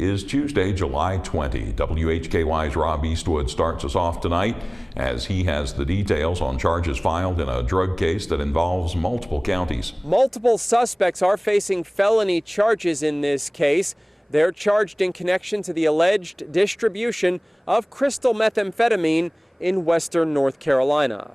is Tuesday, July 20. WHKY's Rob Eastwood starts us off tonight as he has the details on charges filed in a drug case that involves multiple counties. Multiple suspects are facing felony charges in this case. They're charged in connection to the alleged distribution of crystal methamphetamine in western North Carolina.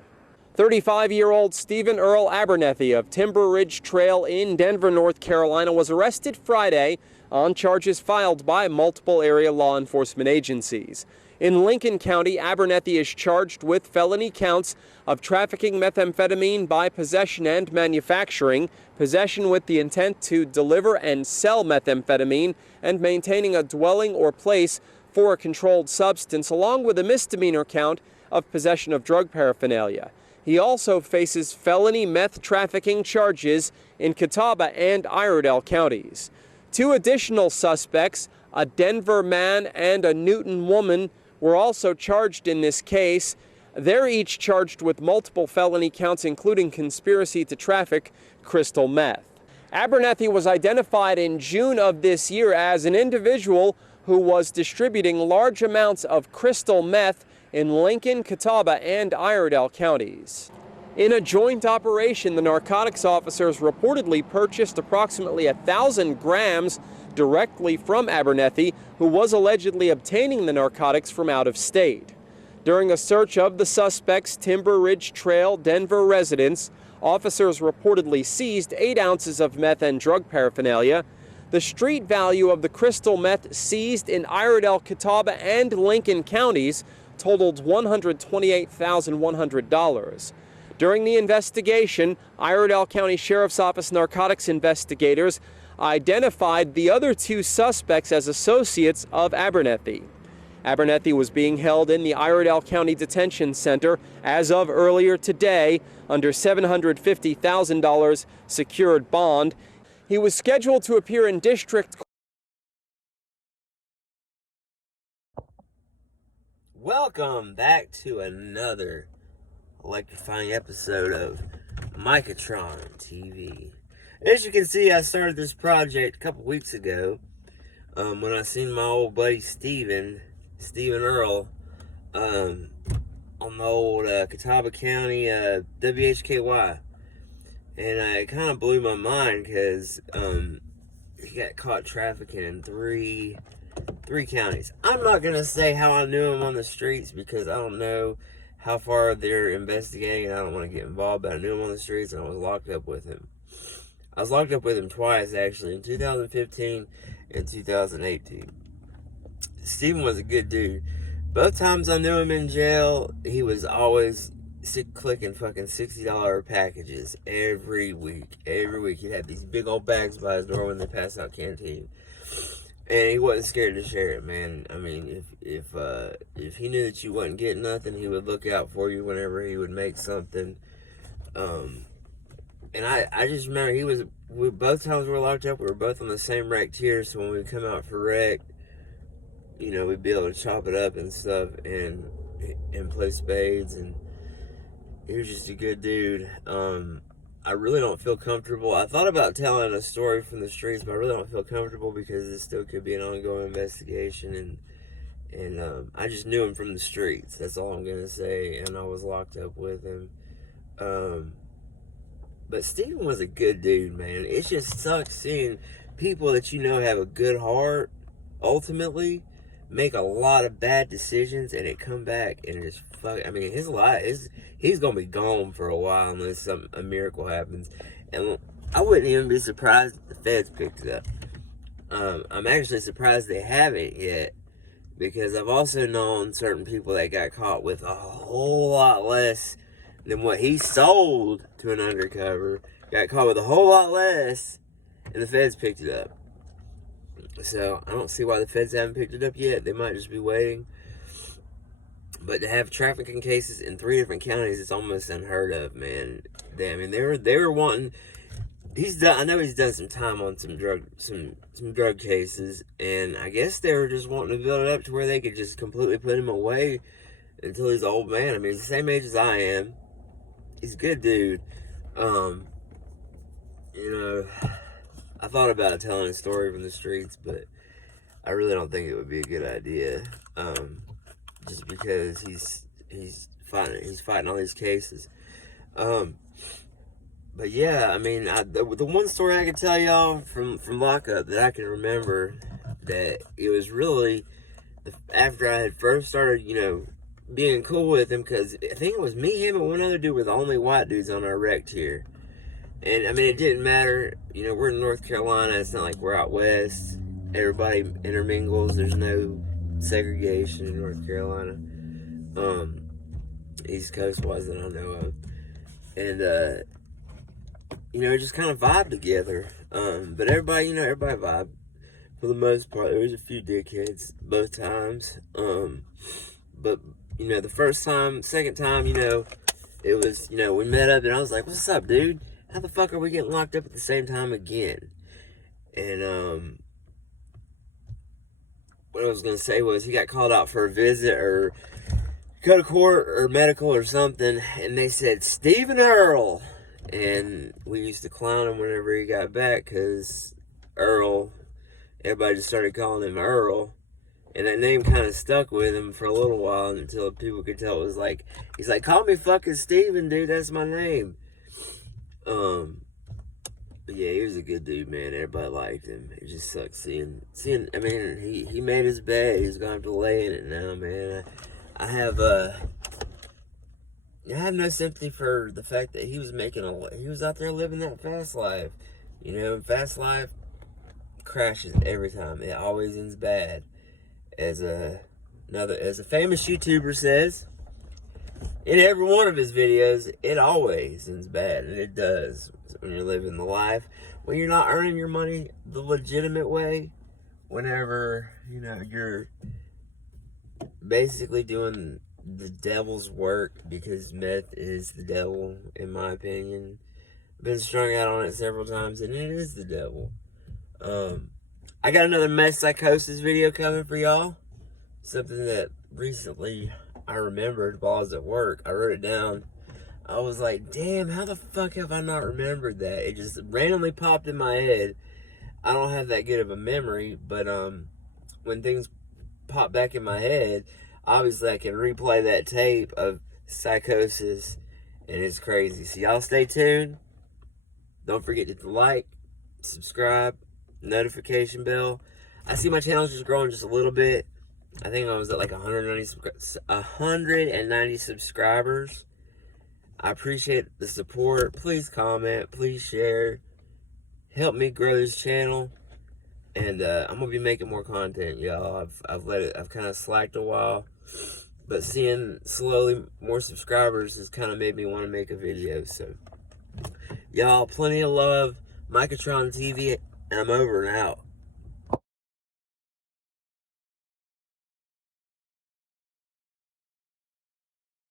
35-year-old Stephen Earl Abernethy of Timber Ridge Trail in Denver, North Carolina, was arrested Friday on charges filed by multiple area law enforcement agencies. In Lincoln County, Abernethy is charged with felony counts of trafficking methamphetamine by possession and manufacturing, possession with the intent to deliver and sell methamphetamine, and maintaining a dwelling or place for a controlled substance, along with a misdemeanor count of possession of drug paraphernalia. He also faces felony meth trafficking charges in Catawba and Iredell counties. Two additional suspects, a Denver man and a Newton woman, were also charged in this case. They're each charged with multiple felony counts, including conspiracy to traffic crystal meth. Abernethy was identified in June of this year as an individual who was distributing large amounts of crystal meth in Lincoln, Catawba, and Iredell counties. In a joint operation, the narcotics officers reportedly purchased approximately 1,000 grams directly from Abernethy, who was allegedly obtaining the narcotics from out of state. During a search of the suspect's Timber Ridge Trail, Denver residence, officers reportedly seized 8 ounces of meth and drug paraphernalia. The street value of the crystal meth seized in Iredell, Catawba, and Lincoln counties totaled $128,100. During the investigation, Iredell County Sheriff's Office narcotics investigators identified the other 2 suspects as associates of Abernethy. Abernethy was being held in the Iredell County Detention Center as of earlier today under $750,000 secured bond. He was scheduled to appear in district. Welcome back to another electrifying episode of Micatron TV. As you can see, I started this project a couple weeks ago when I seen my old buddy Stephen Earl, on the old Catawba County WHKY. And it kind of blew my mind because he got caught trafficking in three counties. I'm not going to say how I knew him on the streets because I don't know how far they're investigating. I don't want to get involved, but I knew him on the streets and I was locked up with him. I was locked up with him twice, actually, in 2015 and 2018. Stephen was a good dude. Both times I knew him in jail, he was always clicking fucking $60 packages every week. Every week he'd have these big old bags by his door when they pass out canteen. And he wasn't scared to share it, man. I mean, if he knew that you wasn't getting nothing, he would look out for you whenever he would make something. And I just remember both times we were locked up, we were both on the same rec tier, so when we come out for rec, you know, we'd be able to chop it up and stuff and play spades, and he was just a good dude. I really don't feel comfortable. I thought about telling a story from the streets, but I really don't feel comfortable because it still could be an ongoing investigation, and I just knew him from the streets. That's all I'm gonna say, and I was locked up with him. But Stephen was a good dude, man. It just sucks seeing people that you know have a good heart ultimately make a lot of bad decisions and it come back and just fuck. I mean, his life he's gonna be gone for a while unless a miracle happens. And I wouldn't even be surprised if the feds picked it up. I'm actually surprised they haven't yet, because I've also known certain people that got caught with a whole lot less than what he sold to an undercover. Got caught with a whole lot less, and the feds picked it up. So I don't see why the feds haven't picked it up yet. They might just be waiting. But to have trafficking cases in 3 different counties, it's almost unheard of, man. I mean, they were wanting. I know he's done some time on some drug cases, and I guess they were just wanting to build it up to where they could just completely put him away until he's an old man. I mean, he's the same age as I am. He's a good dude. You know, I thought about telling a story from the streets, but I really don't think it would be a good idea. Just because he's fighting all these cases. But yeah, I mean, the one story I can tell y'all from lockup that I can remember, that it was really after I had first started, being cool with him, because I think it was me, him, and one other dude were the only white dudes on our rec tier. And I mean, it didn't matter. We're in North Carolina. It's not like we're out west. Everybody intermingles. There's no segregation in North Carolina. East Coast wise that I know of. And just kind of vibe together. But everybody vibe for the most part. There was a few dickheads both times. But the first time, second time, it was, we met up and I was like, "What's up, dude? How the fuck are we getting locked up at the same time again?" And what I was gonna say was, he got called out for a visit or go to court or medical or something, and they said Stephen Earl, and we used to clown him whenever he got back, because Earl, everybody just started calling him Earl, and that name kind of stuck with him for a little while until people could tell it was like, he's like, "Call me fucking Steven, dude, that's my name." But yeah, he was a good dude, man. Everybody liked him. It just sucks seeing. I mean, he made his bed. He's gonna have to lay in it now, man. I have no sympathy for the fact that he was he was out there living that fast life. Fast life crashes every time. It always ends bad. As a famous YouTuber says, in every one of his videos, it always ends bad, and it does. When you're living the life, when you're not earning your money the legitimate way, whenever you're basically doing the devil's work, because meth is the devil, in my opinion. I've been strung out on it several times, and it is the devil. I got another meth psychosis video coming for y'all. Something that recently I remembered while I was at work. I wrote it down. I was like, damn, how the fuck have I not remembered that? It just randomly popped in my head. I don't have that good of a memory, but when things pop back in my head, obviously I can replay that tape of psychosis, and it's crazy. So y'all stay tuned. Don't forget to like, subscribe, notification bell. I see my channel's just growing just a little bit. I think I was at like 190 subscribers. I appreciate the support. Please comment, please share. Help me grow this channel. And I'm gonna be making more content, y'all. I've kind of slacked a while, but seeing slowly more subscribers has kind of made me want to make a video. So y'all, plenty of love. Micatron TV, and I'm over and out.